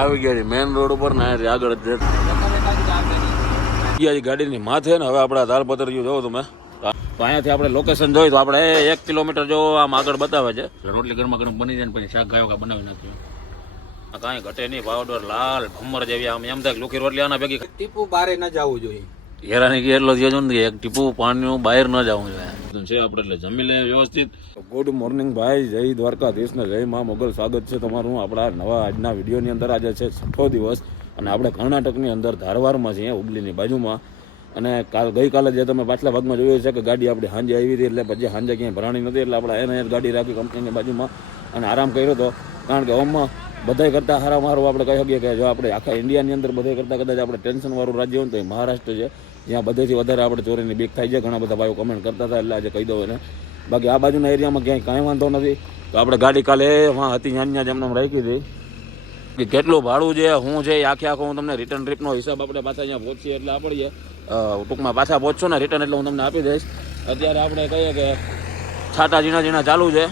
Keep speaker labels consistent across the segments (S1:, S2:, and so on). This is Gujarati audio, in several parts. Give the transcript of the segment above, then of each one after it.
S1: આવી ગયા મેન રોડ ઉપર ને આગળ ગાડીની માથે ને હવે આપણે દાલ પતરિયું જોવો તમે. તો અહીંયાથી આપણે લોકેશન જોઈએ તો આપણે એક કિલોમીટર જો આમ આગળ બતાવે છે. રોટલી ગરમા ગરમ બની જાય ને પછી શાક ગાયો બનાવી નાખ્યું આ કાંઈ ઘટે નહીં પાવડર લાલ ભમર જેવી આમ એમ થાય કે લુકી રોટલી આના ભેગી
S2: ટીપુ બારે ન જવું જોઈએ.
S1: હેરાની કે એટલો થયો ને કે એક ટીપું પાણીનું બહાર ન જવું જોઈએ. છે આપણે એટલે જમી લે વ્યવસ્થિત ગુડ મોર્નિંગ ભાઈ જય દ્વારકાધીશ ને જય મા મોગલ. સ્વાગત છે તમારું આપણા નવા આજના વિડીયોની અંદર. આજે છે છઠ્ઠો દિવસ અને આપણે કર્ણાટકની અંદર ધારવારમાં છીએ હુબલીની બાજુમાં. અને કાલ ગઈકાલે જે તમે પાછલા ભાગમાં જોયું છે કે ગાડી આપણી સાંજે આવી હતી એટલે પછી સાંજે ક્યાંય ભરાણી નથી એટલે આપણે એને ગાડી રાખી કંપનીની બાજુમાં અને આરામ કર્યો હતો. કારણ કે ઓમમાં બધાય કરતાં હારા મારું આપણે કહી શકીએ કે જો આપણે આખા ઇન્ડિયાની અંદર બધાય કરતાં કદાચ આપણે ટેન્શનવાળું રાજ્ય હોય તો એ મહારાષ્ટ્ર છે. જ્યાં બધેથી વધારે આપણે ચોરીની બીક થાય છે. ઘણા બધા ભાઈઓ કમેન્ટ કરતા હતા, એટલે આજે કહી દઉં એને. બાકી આ બાજુના એરિયામાં ક્યાંય કાંઈ વાંધો નથી. તો આપણે ગાડી કાલે વાં હતી જ્યાં જ એમને એમ રાખી હતી. કે કેટલું ભાડું છે, શું છે આખે આખો હું તમને રિટર્ન ટ્રીપનો હિસાબ આપણે પાછા અહીંયા પહોંચીએ એટલે આપણે ટૂંકમાં પાછા પહોંચશો ને રિટર્ન એટલે હું તમને આપી દઈશ. અત્યારે આપણે કહીએ કે છાટા ઝીણા ઝીણા ચાલુ છે.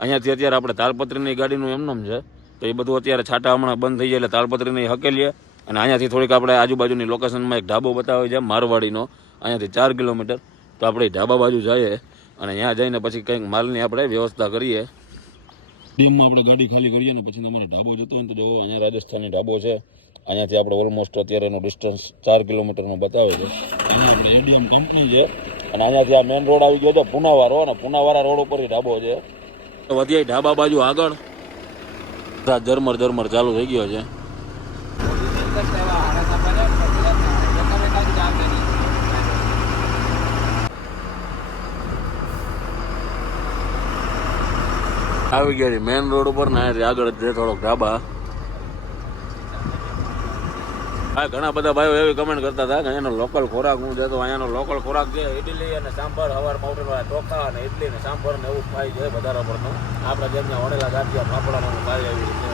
S1: અહીંયાથી અત્યારે આપણે તાલપત્રીની ગાડીનું એમનેમ છે. તો એ બધું અત્યારે છાટા હમણાં બંધ થઈ જાય એટલે તાલપત્રીને હકેલીએ. અને અહીંયાથી થોડીક આપણે આજુબાજુની લોકેશનમાં એક ઢાબો બતાવે છે મારવાડીનો. અહીંયાથી ચાર કિલોમીટર. તો આપણે ઢાબા બાજુ જઈએ અને ત્યાં જઈને પછી કંઈક માલની આપણે વ્યવસ્થા કરીએ. ડેમમાં આપણે ગાડી ખાલી કરીએ ને પછી તમારે ઢાબો જતો હોય તો જો અહીંયા રાજસ્થાની ઢાબો છે અહીંયાથી આપણે ઓલમોસ્ટ અત્યારે એનું ડિસ્ટન્સ ચાર કિલોમીટરનું બતાવે છે. અહીંયા આપણે એડીએમ કંપની છે અને અહીંયાથી આ મેન રોડ આવી ગયો છે પુનાવારો અને પુનાવારા રોડ ઉપર ઢાબો છે. તો વધ્યા ઢાબા બાજુ આગળ ઝરમર ઝરમર ચાલુ થઈ ગયો છે. આવી ગયા મેન રોડ ઉપર ને આગળ જે થોડોક ઢાબા હા, ઘણા બધા ભાઈઓ એવી કમેન્ટ કરતા હતા કે અહીંયાનો લોકલ ખોરાક હું જતો અહીંયાનો લોકલ ખોરાક જે ઇડલી અને સાંભર હવારમાં ઉઠેલા ચોખા અને ઇડલી ને સાંભર ને એવું ખાઈ છે વધારે પડતું. આપણે જેમના વણેલા ગાંઠિયા ફાફડાનું ખાઈ આવી રીતે.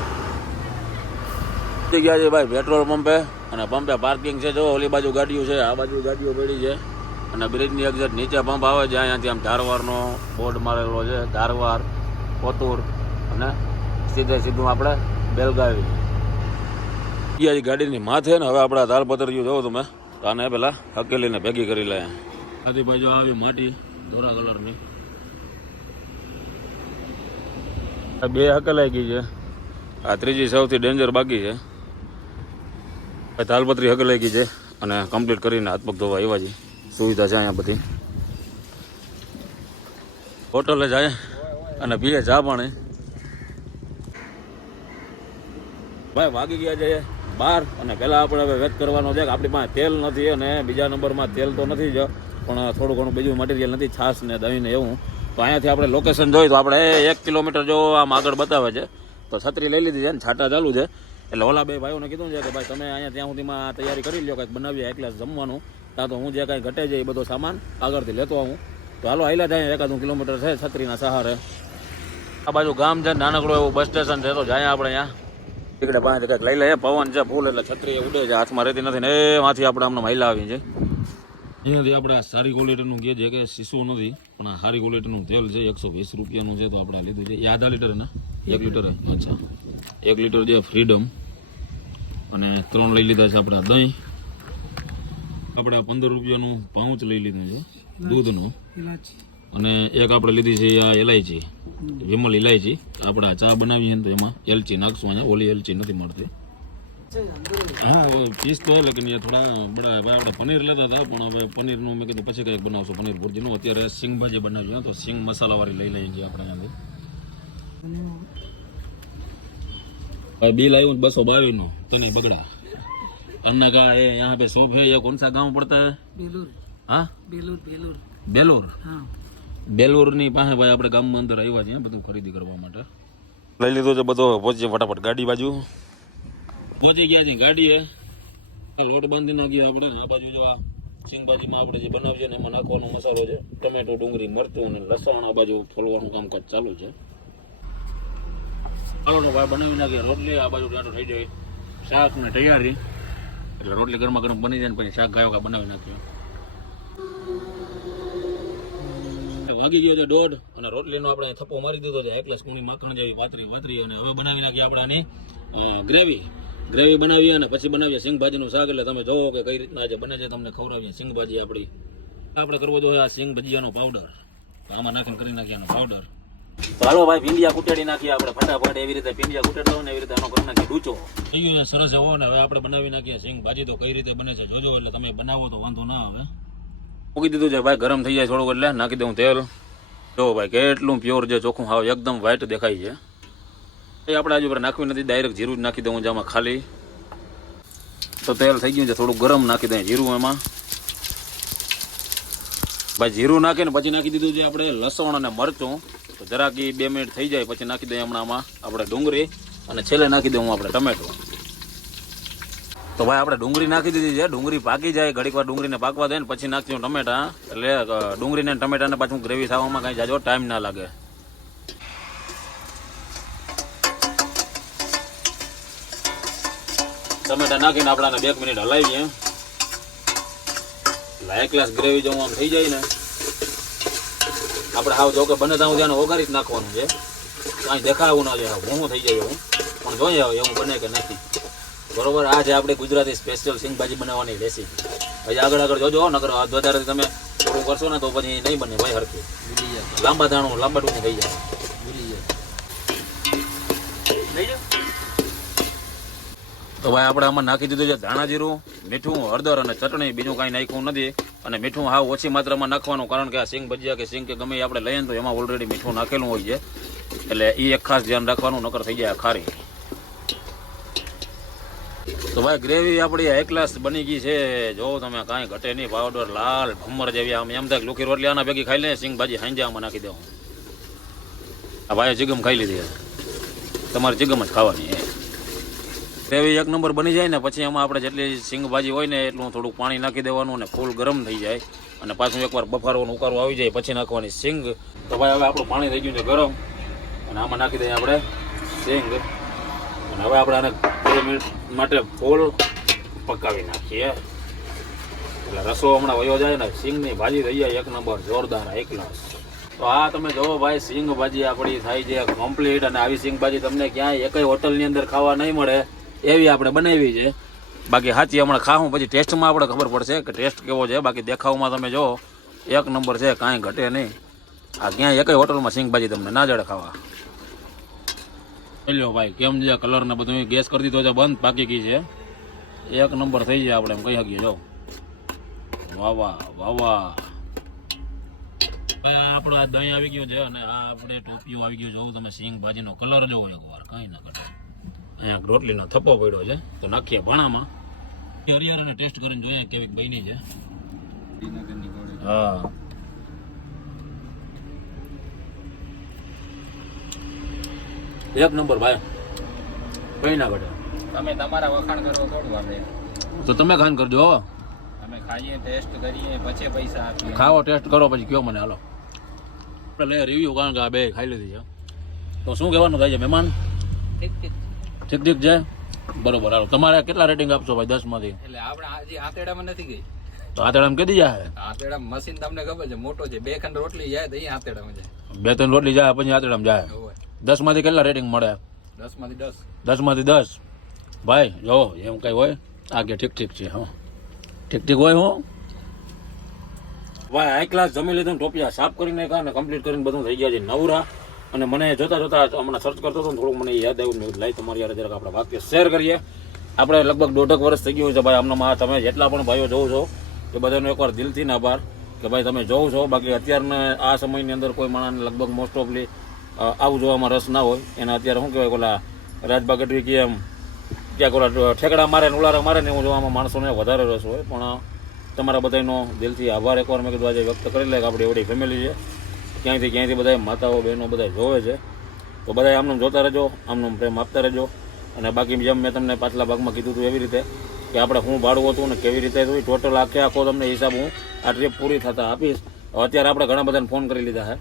S1: ગયા છે ભાઈ પેટ્રોલ પંપે અને પંપે પાર્કિંગ છે. જો ઓલી બાજુ ગાડીઓ છે, આ બાજુ ગાડીઓ પડી છે. અને બ્રિજની એક્ઝેટ નીચે પંપ આવે છે, અહીંયાથી આમ ધારવારનો બોર્ડ મારેલો છે, ધારવાર, કોતુર અને સીધે સીધું આપણે બેલગાવી. છે ગાડીની માથે ને હવે આપણે દાલ પતરિયું જોવો તમે. આને પેલા હકેલીને ભેગી કરી લે. આથી બાજુ આવી માટી ધોરા કલરની. બે હકલાઈ ગઈ છે. આ ત્રીજી સૌથી ડેન્જર બાકી છે. તાલપત્રી હકલાઈ ગઈ છે અને કમ્પ્લીટ કરીને હાથ પગ ધોવા આવ્યા છે. સુવિધા છે અહીંયા બધી. હોટલે જાય અને પીએ ચા પાણી. ભાઈ વાગી ગયા છે. બાર અને પહેલાં આપણે હવે વેટ કરવાનો છે કે આપણી પાસે તેલ નથી અને બીજા નંબરમાં તેલ તો નથી જ, પણ થોડું ઘણું બીજું મટીરિયલ નથી, છાશ ને દહીં ને એવું. તો અહીંયાથી આપણે લોકેશન જોઈ તો આપણે એક કિલોમીટર જો આમ આગળ બતાવે છે. તો છત્રી લઈ લીધી છે ને છાટા ચાલુ છે. એટલે ઓલા ભાઈઓને કીધું છે કે ભાઈ તમે અહીંયા ત્યાં સુધીમાં તૈયારી કરી લો કંઈક બનાવીએ એકલા જમવાનું. ત્યાં તો હું જે કાંઈ ઘટે છે એ બધો સામાન આગળથી લેતો આવું. તો હાલો હાઈલા જાય એકાદું કિલોમીટર છે છત્રીના સહારે. આ બાજુ ગામ છે નાનકડું એવું બસ સ્ટેશન છે, તો જાય આપણે અહીંયા. ટીકડે પાંચ કંઈક લઈ લે પવન છે ફૂલ એટલે છત્રી ઉડે છે. હાથમાં રહેતી નથી ને એમાંથી આપણે આમને મહિલા આવી છે. અહીંયાથી આપણે આ સારી ક્વોલિટીનું કહે છે કે શીશો નથી પણ આ સારી ક્વોલિટીનું તેલ છે એકસો વીસ રૂપિયાનું છે તો આપણે આ લીધું છે. એ આધા લીટર ને? એક લીટર અચ્છા. એક લીટર છે ફ્રીડમ અને ત્રણ લઈ લીધા છે આપણે આ દહીં. આપણે આ પંદર રૂપિયાનું પાઉચ લઈ લીધું છે દૂધનું. અને એક આપણે લીધી છે આ ઇલાયચી વિમલ ઇલાયચી આપણે આ ચા બનાવીએ ને તો એમાં એલચી નાખશું. અહીંયા ઓલી એલચી નથી મળતી. હા પીસ તો લેકિન એ થોડા બડા ભાઈ આપણે પનીર લેતા હતા પણ હવે પનીરનું મેં કીધું પછી કંઈક બનાવશો પનીર ભુરજીનું. અત્યારે સિંગ ભાજી બનાવ્યું તો સિંગ મસાલાવાળી લઈ લઈએ છીએ આપણે અહીંયાથી બિલ આવ્યું બસો બાવીસનું તને બગડા. અન્ન કા એ યહાં પે શોપ હે યે કોણ સા ગાંવ પડતા है
S2: બેલુર.
S1: હા?
S2: બેલુર બેલુર.
S1: બેલુર?
S2: હા.
S1: બેલોરની પાસે ભાઈ આપણે ગામમાં અંદર આવ્યા છીએ બધું ખરીદી કરવા માટે. લઈ લીધો છે બધો પહોંચીએ ફટાફટ ગાડી બાજુ. પહોંચી ગયા છે ગાડીએ. લોટ બાંધી નાખીએ આપણે. આ બાજુ જો આ આપણે જે બનાવીએ ને એમાં નાખવાનો મસાલો છે. ટમેટો ડુંગળી મરચું અને લસણ આ બાજુ ફોલવાનું કામકાજ ચાલુ છે. ચાલો ભાઈ બનાવી નાખીએ રોટલી. આ બાજુ ટાટો થઈ જાય. શાક ને તૈયારી. એટલે રોટલી ગરમા ગરમ બની જાય ને પછી શાક ગાયો બનાવી નાખીએ. વાગી ગયો છે દોઢ અને રોટલીનો આપણે થપ્પો મારી દીધો છે. એકલેસ કુણી માખણ જેવી પાતરી પાતરી અને હવે બનાવી નાખીએ આપણે આની ગ્રેવી. ગ્રેવી બનાવીએ અને પછી બનાવીએ સિંગભાજીનું શાક. એટલે તમે જોવો કે કઈ રીતના આજે બને છે, તમને ખવડાવીએ સિંગભાજી આપણી, આપણે કરવો જોઈએ આ સિંગ ભજીયાનો પાવડર આમાં નાખીને કરી નાખીએ પાવડર હાલો ભાઈ, ભીંડિયા કુટેડી નાખીએ આપણે ફટાફટ. એવી રીતે ભીંડિયા કુટેડતા હોય ને એવી રીતે આનો કરી નાખીએ ડૂચો. થઈ ગયું સરસ એવો. ને હવે આપણે બનાવી નાખીએ સિંગ ભાજી તો કઈ રીતે બને છે, જોજો. એટલે તમે બનાવો તો વાંધો ના આવે. મૂકી દીધું છે, ભાઈ, ગરમ થઈ જાય થોડુંક એટલે. નાખી દઉં તેલ. જો, ભાઈ, કેટલું પ્યોર છે ચોખ્ખું હાવ એકદમ વ્હાઈટ દેખાય છે. એ આપણે આજુ ઉપર નાખવી નથી ડાયરેક્ટ જીરું જ નાખી દઉં જેમાં ખાલી. તો તેલ થઈ ગયું છે થોડું ગરમ નાખી દઈએ જીરું એમાં. ભાઈ, જીરું નાખીને પછી નાખી દીધું છે આપણે લસણ અને મરચું. તો જરાક એ બે મિનિટ થઈ જાય, પછી નાખી દઈએ હમણાં આમાં. આપણે ડુંગળી અને છેલ્લે નાખી દઉં આપણે ટમેટું. તો ભાઈ, આપણે ડુંગળી નાખી દીધી છે. ડુંગળી પાકી જાય, ઘડીક વાર ડુંગળીને પાકવા દે ને પછી નાખી દઉં ટમેટા. એટલે ડુંગળીને ટમેટાને પાછું ગ્રેવી થવામાં કાંઈ જાજો ટાઈમ ના લાગે. ટમેટા નાખીને આપણાને બે મિનિટ હલાવીએ. એટલે એક ગ્લાસ ગ્રેવી જો આમ થઈ જાય ને, આપણે હાવ જો કે બને ત્યાં ત્યાં ઓગારી જ નાખવાનું છે. કાંઈ દેખાવું ના જાય હું થઈ જાય હું પણ જોઈએ એવું બને કે નથી. બરોબર, આ છે આપણે ગુજરાતી સ્પેશિયલ સિંગભાજી બનાવવાની રેસીપી પછી આગળ આગળ જોજો નગર વધારે તમે થોડું કરશો ને તો પછી નહીં બને ભાઈ હરખી. લાંબા દાણું, લાંબા ટૂંકી થઈ જાય. તો ભાઈ આપણે આમાં નાખી દીધું છે ધાણા જીરું, મીઠું, હળદર અને ચટણી, બીજું કાંઈ નાખ્યું નથી. અને મીઠું હાવ ઓછી માત્રામાં નાખવાનું કારણ કે આ સિંગ ભજીયા કે સિંગ કે ગમે આપણે લઈએ તો એમાં ઓલરેડી મીઠું નાખેલું હોય છે. એટલે એ એક ખાસ ધ્યાન રાખવાનું, નકર થઈ જાય ખારી. તો ભાઈ ગ્રેવી આપણી હાઈ ક્લાસ બની ગઈ છે. જો તમે કાંઈ ઘટે નહીં પાવડર લાલ, ભમર જેવી આમ, એમ થાય લુખી રોટલી આના ભેગી ખાઈ લે સિંગ ભાજી હાંજે આમાં નાખી દેવું આ ભાઈ જીગમ ખાઈ લીધી તમારે જીગમ જ ખાવાની એ ગ્રેવી એક નંબર બની જાય ને, પછી એમાં આપણે જેટલી સિંગ ભાજી હોય ને, એટલું થોડુંક પાણી નાખી દેવાનું અને ફૂલ ગરમ થઈ જાય. અને પાછું એકવાર બફારો અને ઉકારો આવી જાય, પછી નાખવાની સિંગ તો ભાઈ હવે આપણું પાણી થઈ ગયું છે ગરમ. અને આમાં નાખી દઈએ આપણે સિંગ અને હવે આપણે આને બે મિનિટ માટે ફૂલ પકાવી નાખીએ. એટલે રસો હમણાં વયો જાય ને, સિંગની ભાજી થઈ જાય એક નંબર, જોરદાર એક ગ્લાસ તો આ તમે જુઓ ભાઈ, સિંગ ભાજી આપણી થાય છે કમ્પ્લીટ અને આવી સિંગ ભાજી તમને ક્યાંય એકય હોટલની અંદર ખાવા નહીં મળે, એવી આપણે બનાવી છે. બાકી સાચી હમણાં ખાવું પછી ટેસ્ટમાં આપણે ખબર પડશે કે ટેસ્ટ કેવો છે. બાકી દેખાવમાં તમે જો એક નંબર છે, કાંઈ ઘટે નહીં. આ ક્યાંય એકય હોટલમાં સિંગ ભાજી તમને ના જડે ખાવા. લ્યો ભાઈ, કેમ છે? કલર ને બધું ગેસ કરી દીધો છે, બંધ પાકી ગઈ છે. એક નંબર થઈ જાય આપણે એમ કહી શકીએ, જો. વાહ વાહ વાહ વાહ. આપણો આ દહીં આવી ગયું છે અને આ આપણે ટોપીઓ આવી ગયું જોવું તમે સિંગ ભાજીનો કલર જોવો એકવાર, કાંઈ ના ઘટે અહીંયા રોટલીનો થપ્પો પડ્યો છે, તો નાખીએ ભાણામાં. હરિયાર અને ટેસ્ટ કરીને જોઈએ કેવી બની છે. હા. એક નંબર ભાઈ. કઈ ના ઘટે.
S2: તમે તમારા વખાણ કરો થોડું આપણે.
S1: તો તમે ખાન કરજો હો.
S2: અમે ખાઈએ ટેસ્ટ કરીએ પછી પૈસા આપીએ.
S1: ખાવો ટેસ્ટ કરો પછી કયો મને હાલો. આપણે લઈએ રિવ્યુ કારણ કે આ બે ખાઈ લીધી છે. તો શું કહેવાનું થાય છે મહેમાન?
S2: ઠીક ઠીક.
S1: ઠીક ઠીક છે? બરોબર હાલો. તમારે કેટલા રેટિંગ આપશો ભાઈ દસમાંથી
S2: એટલે આપણે આજે આતેડામાં નથી ગઈ.
S1: તો આતેડામ તેડામાં કીધી જાય
S2: આતેડામાં મશીન તમને ખબર છે મોટો છે. બે ખંડ રોટલી જાય તો અહીંયા આતેડામાં જાય.
S1: બે ત્રણ રોટલી જાય પછી આ તેડામાં જાય
S2: હોય
S1: દસમાંથી કેટલા રેટિંગ મળે?
S2: દસમાંથી દસ.
S1: દસમાંથી દસ? ભાઈ જો એમ કઈ હોય? આ કે ઠીક ઠીક છે હા. ઠીક ઠીક હોય હું. ભાઈ હાઈ ક્લાસ જમી લીધું ટોપિયા સાફ કરીને કા ને કમ્પ્લીટ કરીને બધું થઈ ગયા છે નવરા. અને મને જોતા જોતા હમણાં સર્ચ કરતો હતો ને થોડુંક મને યાદ આવ્યું મેં લાઈ તમારી યાર જરાક આપણે વાક્ય શેર કરીએ. આપણે લગભગ દોઢક વર્ષ થઈ ગયું છે ભાઈ આમનામાં તમે જેટલા પણ ભાઈઓ જોઉં છો એ બધાનો એકવાર દિલથી આભાર કે ભાઈ તમે જોઉં છો. બાકી અત્યારના આ સમયની અંદર કોઈ માણસને લગભગ મોસ્ટ ઓફલી આવું જોવામાં રસ ના હોય. એને અત્યારે શું કહેવાય, ઓલા રાજબા ગઢવી કે એમ, ક્યાંક ઓલા ઠેકડા મારે ને ઉલારા મારે ને એવું જોવામાં માણસોને વધારે રસ હોય. પણ તમારા બધાનો દિલથી આભાર એકવાર મેં કીધું, આજે વ્યક્ત કરી લે કે આપણી એવડી ફેમિલી છે. ક્યાંયથી ક્યાંયથી બધા માતાઓ, બહેનો બધા જોવે છે. તો બધા આમનું જોતા રહેજો, આમનું પ્રેમ આપતા રહેજો. અને બાકી જેમ મેં તમને પાછલા ભાગમાં કીધું હતું એવી રીતે કે આપણે શું ભાડું હતું ને કેવી રીતે હતું ટોટલ આખે આખો તમને હિસાબ હું આ ટ્રીપ પૂરી થતા આપીશ. અત્યારે આપણે ઘણા બધાને ફોન કરી લીધા છે,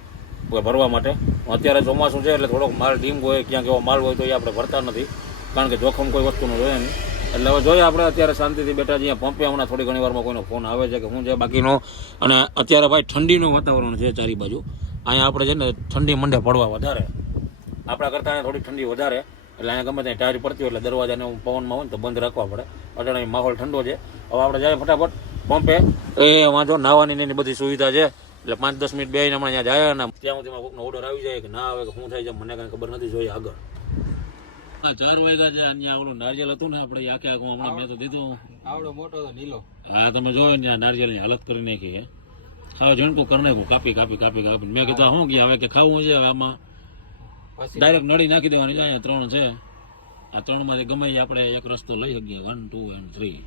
S1: ભરવા માટે. અત્યારે ચોમાસું છે એટલે થોડોક માલ ડીમ હોય, ક્યાંક એવો માલ હોય તો એ આપણે ભરતા નથી. કારણ કે જોખમ કોઈ વસ્તુનું હોય નહીં. એટલે હવે જોઈએ આપણે અત્યારે શાંતિથી બેઠા જઈએ પંપે હમણાં થોડી ઘણી વારમાં કોઈનો ફોન આવે છે કે શું છે બાકીનો. અને અત્યારે ભાઈ ઠંડીનું વાતાવરણ છે ચારી બાજુ. અહીંયા આપણે છે ને ઠંડી મંડે પડવા વધારે. આપણા કરતાં અહીંયા થોડી ઠંડી વધારે. એટલે અહીંયા ગમે ત્યાં ટાયર પડતી હોય એટલે દરવાજાને પવનમાં હોય ને તો બંધ રાખવા પડે. અટાણે માહોલ ઠંડો છે. હવે આપણે જાય ફટાફટ પંપે. એ વાંધો, નાવાની ને એની બધી સુવિધા છે. એટલે પાંચ દસ મિનિટ બે હમણાં ત્યાં જાય ને ત્યાં સુધીમાં કોઈકનો ઓર્ડર આવી જાય કે ના આવે કે શું થાય છે મને કાંઈ ખબર નથી જોઈએ આગળ. હા ચાર વાગ્યા છે અહીંયા ઓલું નારિયેલ હતું ને આપણે આખે આખું હમણાં મેં તો દીધું.
S2: આવડો મોટો તો નીલો.
S1: હા તમે જોયો ને નારિયેલની હાલત કરી નાખી છે. હવે જણકું કરી નાખ્યું કાપી કાપી કાપી કાપી. મેં કીધું આ શું ગયા? હવે કે ખાવું છે આમાં? ડાયરેક્ટ નળી નાખી દેવાની છે અહીંયા ત્રણ છે. આ ત્રણમાંથી ગમે આપણે એક રસ્તો લઈ શકીએ. વન ટુ એન્ડ થ્રી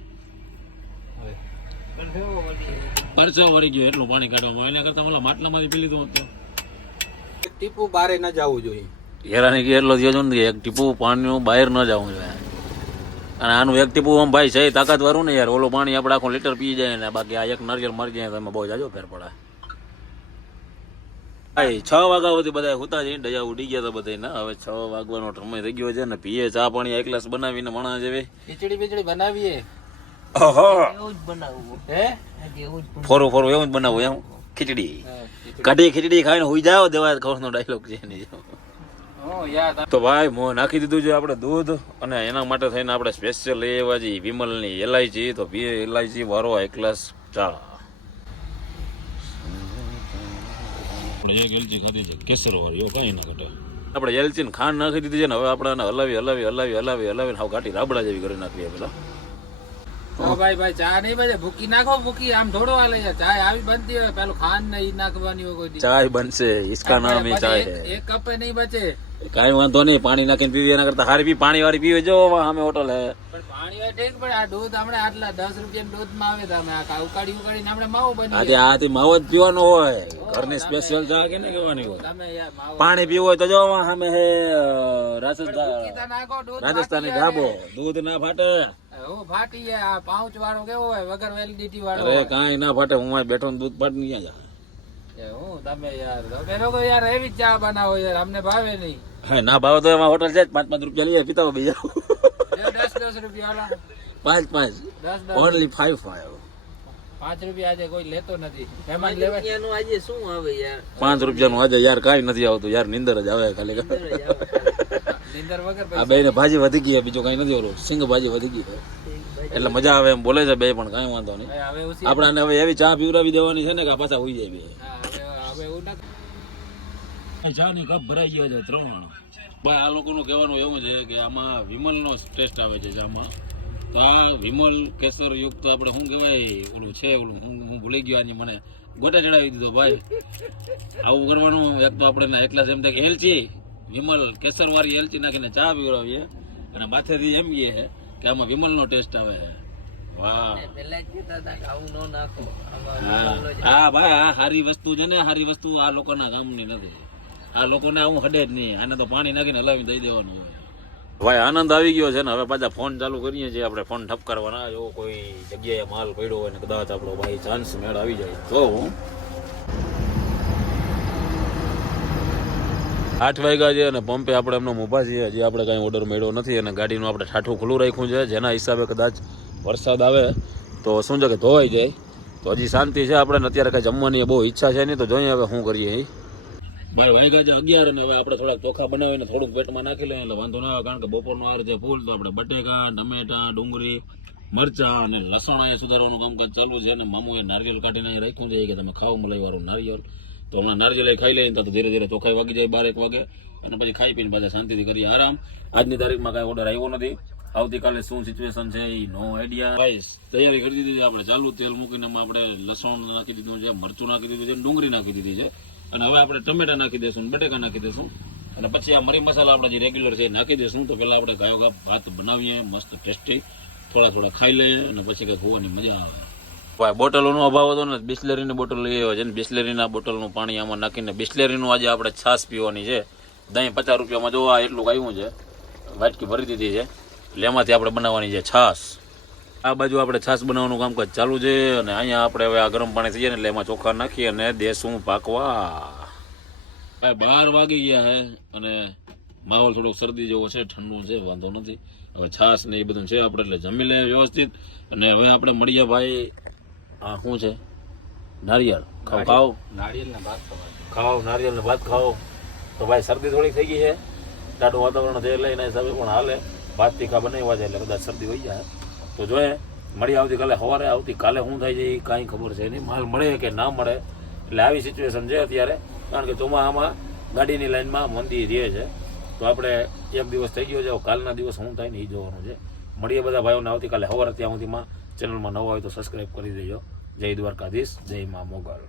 S2: હવે?
S1: પરસો વળી ગયો એટલું પાણી કાઢવામાં એના કરતા ઓલા માટલામાંથી પી લીધું હતું
S2: ટીપુ બારે ન જવું જોઈએ.
S1: હેરાની કે એટલો થયો ને એક ટીપું પાણીનું બહાર ન જવું જોઈએ. અને આનું એક ટીપું આમ ભાઈ છે તાકાતવાળું ને યાર. ઓલું પાણી આપણે આખો લીટર પી જાય ને બાકી આ એક નારિયેળ મરી જાય તો એમાં બહુ જાજો ફેર પડે. ભાઈ છ વાગ્યા સુધી બધા હુતા જઈને ડયા ઉડી ગયા હતા બધા ના હવે છ વાગવાનો સમય થઈ ગયો છે ને પીએ ચા પાણી એક ગ્લાસ બનાવીને મણા જેવી.
S2: ખીચડી બીચડી બનાવીએ.
S1: ફોરો ફોરું એવું જ બનાવું એમ? ખીચડી. કઢી ખીચડી ખાઈને હુઈ જાવ દેવા ખોરનો ડાયલોગ છે એની.
S2: યાદ
S1: તો ભાઈ મોં નાખી દીધું છે આપણે દૂધ અને એના માટે થઈને આપણે સ્પેશિયલ લઈ આવ્યા છીએ વિમલની એલાયચી તો બે એલાયચી વારો એક ગ્લાસ ચા. આપણે એક એલચી ખાધી છે કેસર વાળી કઈ ના ઘટે. આપણે એલચી ને ખાંડ નાખી દીધી છે ને હવે આપણે હલાવી હલાવી હલાવી હલાવી હલાવીને હાવ ઘાટી રાબડા જેવી કરી નાખીએ પેલા.
S2: ભાઈ ભાઈ ચા નહીં બજે ભૂકી નાખો ભૂકી. આમ થોડો હાલે યાર ચા આવી બનતી હોય પેલું ખાન ને ઈ નાખવાની હોય કોઈ
S1: ચા બનશે ઇસકા નામ હી ચા
S2: એક-
S1: હે
S2: એક કપે નહીં બચે.
S1: કઈ વાંધો નહીં પાણી નાખીને પીવી એના કરતા હારી પી પાણી વાળી પીવે. જો અમે હોટલ હે.
S2: પણ પાણી હોય ઠીક પણ આ દૂધ હમણે આટલા દસ રૂપિયા દૂધમાં આવે તમે આ ઉકાળી ઉકાળીને આપણે માવો બની
S1: આજે આથી માવો જ પીવાનો હોય. ઘરની સ્પેશિયલ ચા કે ને કહેવાની હોય? પાણી પીવું હોય તો જો અમે હે રાજસ્થાન
S2: ધાબો
S1: રાજસ્થાની ઢાબો. દૂધ ના ફાટે.
S2: ફાટી જાય આ પાઉચ વાળો કેવો હોય? વગર વેલિડિટી વાળો
S1: અરે કાંઈ ના ફાટે હું અહીં બેઠો ને દૂધ ફાટી નહીં
S2: એ હું? તમે યાર તમે લોકો યાર એવી જ ચા બનાવો યાર અમને ભાવે નહીં.
S1: હા ના ભાવે તો એમાં હોટલ છે પાંચ પાંચ રૂપિયા લઈએ પીતા બીજા.
S2: દસ દસ રૂપિયા વાળા.
S1: પાંચ પાંચ. ઓનલી ફાઈવ ફાઈવ
S2: પાંચ રૂપિયા આજે કોઈ લેતો નથી. મહેમાન લેવાનું
S3: આજે શું આવે યાર?
S1: પાંચ રૂપિયાનું આજે યાર કાંઈ નથી આવતું યાર નિંદર જ આવે ખાલી. આ બે ને ભાજી વધી ગઈ બીજું કઈ નથી ઓલું સિંગ ભાજી વધી ગઈ એટલે મજા આવે એમ બોલે છે બે પણ કાંઈ વાંધો નહીં.
S2: આપણે હવે
S1: હવે એવી ચા પીવડાવી દેવાની છે ને કે પાછા હોઈ જાય બે. ચા ની કપ ભરાઈ ગયો છે ત્રણ. ભાઈ આ લોકોનું કહેવાનું એવું છે કે આમાં વિમલનો ટેસ્ટ આવે છે ચામાં. તો આ વિમલ કેસર યુક્ત આપણે શું કહેવાય ઓલું છે ઓલું હું હું ભૂલી ગયો આની મને. ગોટા ચડાવી દીધો ભાઈ. આવું કરવાનું એક તો આપણે એકલા એમ થાય કે એલચી વિમલ કેસર વાળી એલચી નાખીને ચા પીવડાવીએ. અને માથેથી એમ કહે છે કે આમાં વિમલનો ટેસ્ટ આવે છે. હા. હા ભાઈ આ સારી વસ્તુ છે ને સારી વસ્તુ આ લોકોના કામની નથી. આ લોકોને આવું હડે જ નહીં. આને તો પાણી નાખીને હલાવી દઈ દેવાનું હોય. ભાઈ આનંદ આવી ગયો છે ને. હવે પાછા ફોન ચાલુ કરીએ છીએ. આપણે ફોન ઠપકારવાના. જો કોઈ જગ્યાએ માલ પડ્યો હોય ને કદાચ આપણો ભાઈ ચાન્સ મેળ આવી જાય. તો આઠ વાગ્યા છે અને પંપે આપણે એમનો ઊભા છીએ હજી આપણે કાંઈ ઓર્ડર મળ્યો નથી અને ગાડીનું આપણે ઠાઠું ખુલ્લું રાખ્યું છે. જેના હિસાબે કદાચ વરસાદ આવે તો શું છે કે ધોવાઈ જાય. તો હજી શાંતિ છે આપણે અત્યારે કાંઈ જમવાની બહુ ઈચ્છા છે નહીં. તો જોઈએ હવે શું કરીએ ભાઈ, વાગ્યા છે અગિયાર અને હવે આપણે થોડાક ચોખા બનાવીને થોડુંક પેટમાં નાખી લઈએ. એટલે વાંધો ના આવે કારણ કે બપોરનો આર છે ફૂલ. તો આપણે બટેકા, ટમેટા, ડુંગળી, મરચા અને લસણ અહીંયા સુધારવાનું કામકાજ ચાલુ છે. અને મામુએ નારિયેલ કાઢીને અહીં રાખ્યું છે. કે તમે ખાવ મલાઈ વાળું નારિયેલ. તો હમણાં નારિયેલ લઈ ખાઈ લઈએ તો ધીરે ધીરે ચોખાઈ વાગી જાય બાર એક વાગે અને પછી ખાઈ પીને પાછા શાંતિથી કરીએ આરામ. આજની તારીખમાં કાંઈ ઓર્ડર આવ્યો નથી. આવતીકાલે શું સિચ્યુએશન છે એ નો આઈડિયા રાઈસ તૈયારી કરી દીધી છે. આપણે ચાલુ તેલ મૂકીને આપણે લસણ નાખી દીધું છે, મરચું નાખી દીધું છે, ડુંગળી નાખી દીધી છે. અને હવે આપણે ટમેટા નાખી દેશું બટેકા નાખી દેશું. અને પછી આ મરી મસાલા આપણે જે રેગ્યુલર છે એ નાખી દેશું. તો પહેલાં આપણે ગાયો ભાત બનાવીએ, મસ્ત ટેસ્ટી થોડા થોડા ખાઈ લઈએ અને પછી કંઈક હોવાની મજા આવે. ભાઈ બોટલોનો અભાવ હતો ને, બિસ્લેરીની બોટલ લઈ આવ્યો છે ને, બિસ્લેરીના બોટલનું પાણી આમાં નાખીને, બિસ્લેરીનું આજે આપણે છાશ પીવાની છે. દહીં પચાસ રૂપિયામાં જોવા એટલું આવ્યું છે. વાટકી ભરી દીધી છે. એટલે એમાંથી આપણે બનાવવાની છે છાશ આ બાજુ આપણે છાશ બનાવવાનું કામકાજ ચાલુ છે અને અહીંયા આપણે હવે આ ગરમ પાણી થઈ જાય ને એટલે એમાં ચોખા નાખી અને દેશું પાકવા. ભાઈ, બાર વાગી ગયા છે અને માહોલ થોડોક શરદી જેવો છે, ઠંડુ છે, વાંધો નથી. હવે છાશ ને એ બધું છે આપણે એટલે જમી લે વ્યવસ્થિત. અને હવે આપણે મળીએ ભાઈ આ શું છે? નારિયેળ. ખાવ ખાવ
S2: નારિયેળના ભાત ખાવા
S1: ખાઓ નારિયેળના ભાત ખાઓ. તો ભાઈ શરદી થોડીક થઈ ગઈ છે. ટાઢું વાતાવરણ છે એટલે એના હિસાબે પણ હાલે. ભાત તીખા બનાવ્યા છે એટલે કદાચ શરદી વહી જાય. તો જોઈએ મળી આવતીકાલે સવારે આવતીકાલે શું થાય છે એ કાંઈ ખબર છે નહીં. માલ મળે કે ના મળે? એટલે આવી સિચ્યુએશન છે અત્યારે. કારણ કે ચોમાસામાં ગાડીની લાઈનમાં મંદી રહે છે. તો આપણે એક દિવસ થઈ ગયો છે કાલના દિવસ શું થાય ને એ જોવાનું છે. મળીએ બધા ભાઈઓને આવતીકાલે સવારે ત્યાં સુધીમાં. ચેનલમાં નવા હોય તો સબસ્ક્રાઈબ કરી દેજો. જય દ્વારકાધીશ જય મા મોગલ.